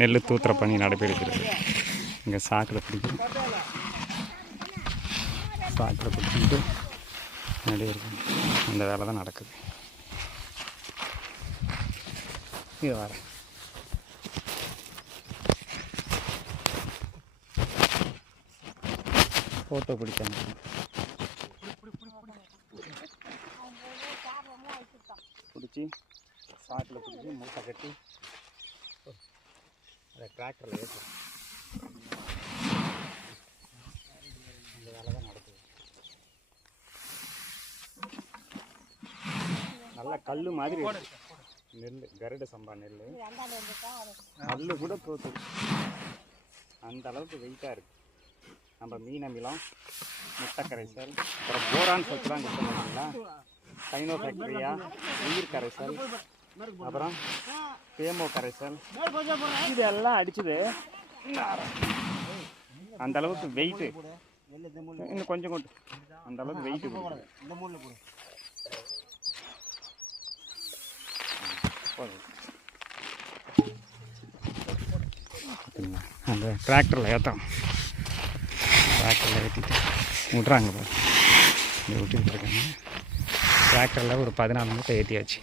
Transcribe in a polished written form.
நெல் தூத்துற பணி நடைபெறுகிறது. இங்கே சாக்கில் பிடிக்கும், சாக்கில் பிடிச்சிட்டு நிறைய இருக்கு. அந்த வேலை தான் நடக்குது. இது வர ஃபோட்டோ பிடிச்சாங்க. பிடிச்சி சாக்கில் பிடிச்சி மூட்டை கட்டி அதை டிராக்டரில் ஏற்றும். இந்த வேலை தான் நடக்குது. நல்லா கல் மாதிரி நெல், கருட சம்பா நெல் கல் கூட போகுது. அந்த அளவுக்கு வெயிட்டாக இருக்குது. நம்ம மீன் அமிலம், முட்டை கரைசல், அப்புறம் போரான் சத்து தான் கொடுத்துருக்காங்களா, கைனோ ஃபேக்டரியா, உயிர் கரைசல், அப்புறம் கேமோ கரைசல், இதெல்லாம் அடிச்சுது. அந்த அளவுக்கு வெயிட்டு, இன்னும் கொஞ்சம் கொண்டு அந்த அளவுக்கு வெயிட்டு அந்த டிராக்டரில் ஏற்றோம். டிராக்டரில் ஏற்றிட்டு விட்றாங்க பாரு, இங்கே விட்டுக்கிட்டு இருக்காங்க. டிராக்டரில் ஒரு 14 மூட்டை ஏற்றியாச்சு.